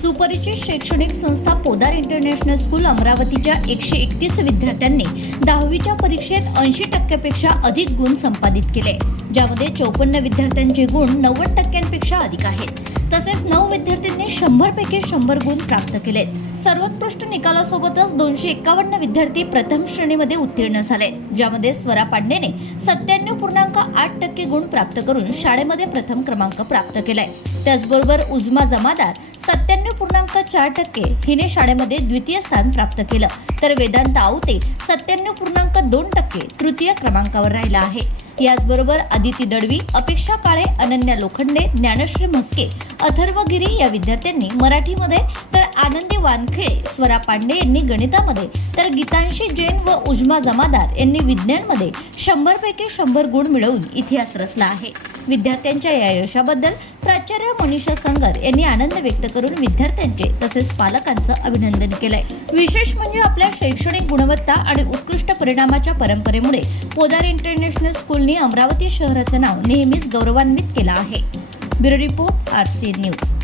सुपरिचित शैक्षणिक संस्था पोदार इंटरनॅशनल स्कूल अमरावतीच्या 131 विद्यार्थ्यांनी 10वीच्या परीक्षेत 80% अधिक गुण संपादित केले, ज्यामध्ये 54 विद्यार्थ्यांचे गुण 90% अधिक आहेत। तसेच 9 विद्यार्थ्यांनी 100 पैकी 100 गुण प्राप्त केले। सर्वोत्कृष्ट निकालासोबतच 251 विद्यार्थी प्रथम श्रेणीमध्ये उत्तीर्ण झाले, ज्यामध्ये स्वरा पांडेने 97.8% गुण प्राप्त करून शाळेमध्ये प्रथम क्रमांक प्राप्त केलाय। त्याचबरोबर उजमा जमादार 97.4% हिने शाळेमध्ये द्वितीय स्थान प्राप्त केलं, तर वेदांत आवते 97.2% तृतीय क्रमांकावर राहिला आहे। याचबरोबर अदिती दळवी, अपेक्षा काळे, अनन्या लोखंडे, ज्ञानश्री म्हस्के, अथर्व गिरी या विद्यार्थ्यांनी मराठीमध्ये, तर आनंदी वानखेडे, स्वरा पांडे यांनी गणितामध्ये, तर गीतांशी जैन व उजमा जमादार यांनी विज्ञानमध्ये 100 पैकी 100 गुण मिळवून इतिहास रचला आहे। विद्यार्थ्यांच्या या यशाबद्दल प्राचार्य मनीषा संगर यांनी आनंद व्यक्त करून विद्यार्थ्यांचे तसेच पालकांचं अभिनंदन केलंय। विशेष म्हणजे आपल्या शैक्षणिक गुणवत्ता आणि उत्कृष्ट परिणामाच्या परंपरेमुळे पोदार इंटरनॅशनल स्कूलने अमरावती शहराचं नाव नेहमीच गौरवान्वित केलं आहे। Bureau report, RC news.